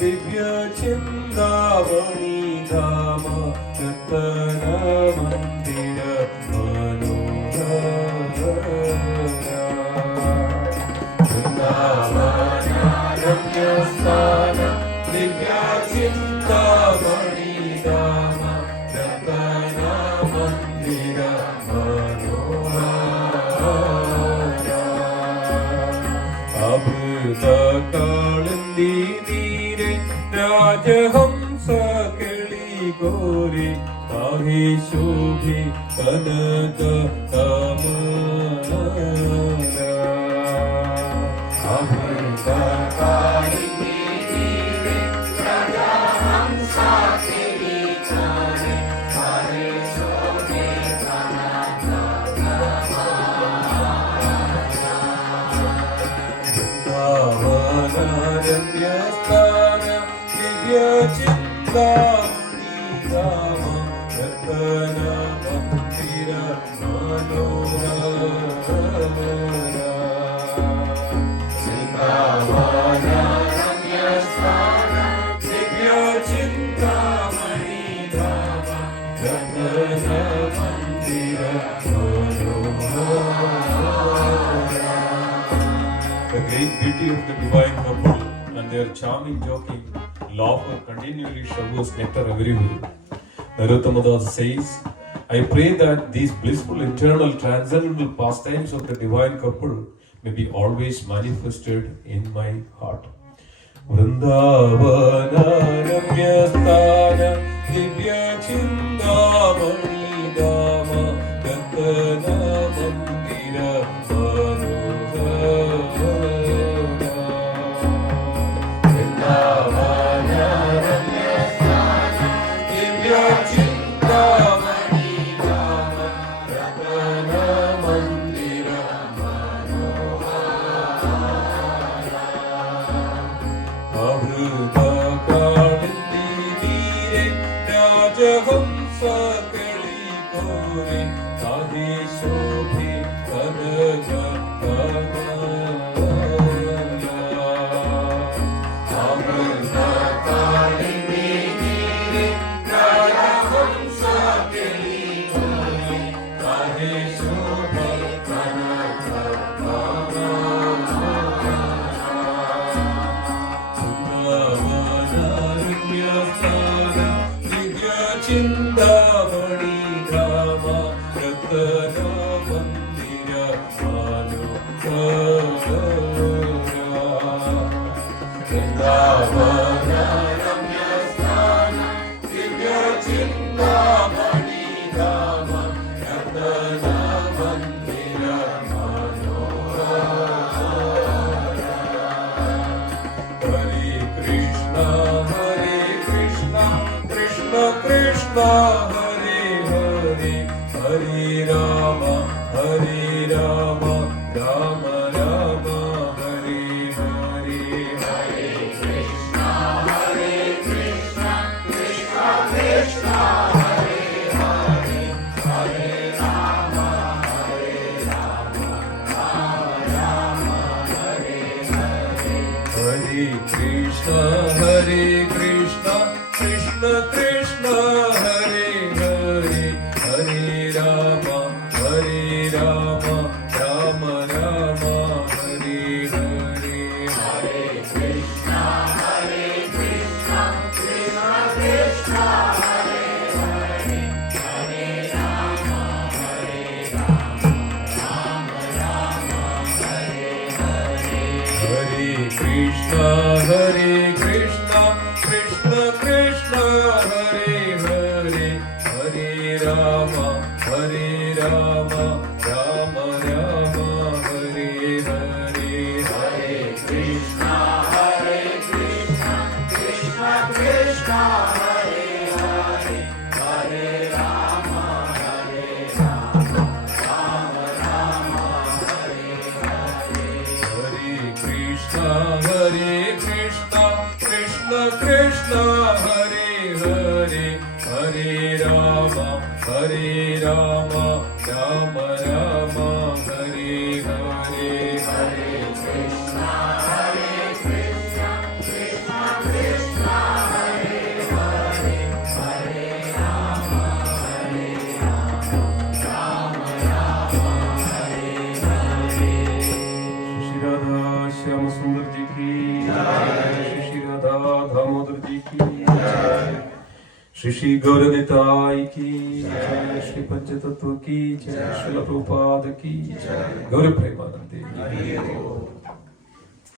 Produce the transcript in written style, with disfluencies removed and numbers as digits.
ದಿವ್ಯ ಚಿಂತಾಮಣಿ ಧಾಮ ರತನ ಮಂದಿರ ಮನೋಹರ ವೃಂದಾವನ ರಮ್ಯ ಸ್ಥಾನ ದಿವ್ಯ ಚಿಂತಾಮಣಿ ಧಾಮ ರತನ ಮಂದಿರ ಮನೋಹರ ಅಮೃತ ಕಾಳಂದಿ ನೀರೆ ರಾಜಹಂಸ ಕೆಳಿ ಗೋರೆ ತಾಹಿ ಶೋಭೆ ಕನಕ ಕಮಲ ಅಮೃತ ಕಾಳಂದಿ ನೀರೆ ರಾಜಹಂಸ ಕೆಳಿ ಗೋರೆ ತಾಹಿ ಶೋಭೆ ಕನಕ ರಮ್ಯ ಸ್ಥಾನ ದಿವ್ಯ ಚಿಂತಾಮಣಿ ಧಾಮ ರತನ ಮಂದಿರ ಮನೋಹರ ವೃಂದಾವನ ರಮ್ಯ ಸ್ಥಾನ ದಿವ್ಯ ಚಿಂತಾಮಣಿ ಧಾಮ ರತನ ಮಂದಿರ ಮನೋಹರ. The great beauty of the divine couple and their charming joking laughter continually showers nectar everywhere. Narottama Das says, I pray that these blissful, eternal, transcendental pastimes of the divine couple may be always manifested in my heart. Vrindavana Ramya Sthana Divya Chindamani Dama Ratana Mandira Rajahamsa ಕೆಳಿ ಗೋರೆ ತಾಹಿ ಶೋಭೆ ಕನಕ ಕಮಲ ಅಮೃತ ಕಾಳಿಂದಿ ನೀರೆ ರಾಜಹಂಸ ಕೆಳಿ ಗೋರೆ ತಾಹಿ ಶೋಭೆ ಕನಕ ಕಮಲ ವೃಂದಾವನ ರಮ್ಯ ಸ್ಥಾನ ಚಿಂತಾಮಣಿ ಧಾಮ ರತನ ಮಂದಿರ ಮನೋಹರ ವೃಂದಾವನ ರಮ್ಯ ಸ್ಥಾನ ದಿವ್ಯ ಚಿಂತಾಮಣಿ ಧಾಮ ರತನ ಮಂದಿರ ಮನೋಹರ. ಹರೇ ಕೃಷ್ಣ ಕೃಷ್ಣ ಕೃಷ್ಣ ಹರೇ ಹರೇ ಹರೇ ರಾಮ ರಾಮ ರಾಮ ಹರೇ ಹರೇ ಹರೇ ಕೃಷ್ಣ ಕೃಷ್ಣ ಕೃಷ್ಣ ಹರೇ ಹರೇ ಹರೇ ರಾಮ ರಾಮ ಹರೇ ಹರೇ ಹರೇ ಕೃಷ್ಣ ಕೃಷ್ಣ ಕೃಷ್ಣ ಕೃಷ್ಣ ಹರೇ ಹರೇ ಹರೇ ರಾಮ ರಾಮ ರಾಮ ಹರೇ ಹರೇ ಹರೇ ಕೃಷ್ಣ ಕೃಷ್ಣ ಕೃಷ್ಣ ಕೃಷ್ಣ ಹರೇ ಹರೇ ಹರೇ ರಾಮ ರಾಮ ಹರೇ ಹರೇ ಹರೇ ಕೃಷ್ಣ ಕೃಷ್ಣ ಕೃಷ್ಣ ಕೃಷ್ಣ ಹರೇ ಹರೇ ಹರೇ ರಾಮ ರಾಮ ರಾಮ ಹರೇ ಹರೇ ಹರೇ ಕೃಷ್ಣ ಕೃಷ್ಣ ಕೃಷ್ಣ ಕೃಷ್ಣ ಹರೇ ಹರೇ ಹರೇ ರಾಮ ರಾಮ ಹರೇ ಹರೇ ಹರೇ ಕೃಷ್ಣ ಕೃಷ್ಣ ಕೃಷ್ಣ ಕೃಷ್ಣ ಹರೇ ಹರೇ ಹರೇ ರಾಮ ರಾಮ ರಾಮ ಹರೇ ಹರೇ ಹರೇ ಕೃಷ್ಣ ಕೃಷ್ಣ ಕೃಷ್ಣ श्री श्री गौरनिताय की जय, श्री पंचतत्व की जय, श्रील प्रभुपाद की जय, गौर प्रेमानंद।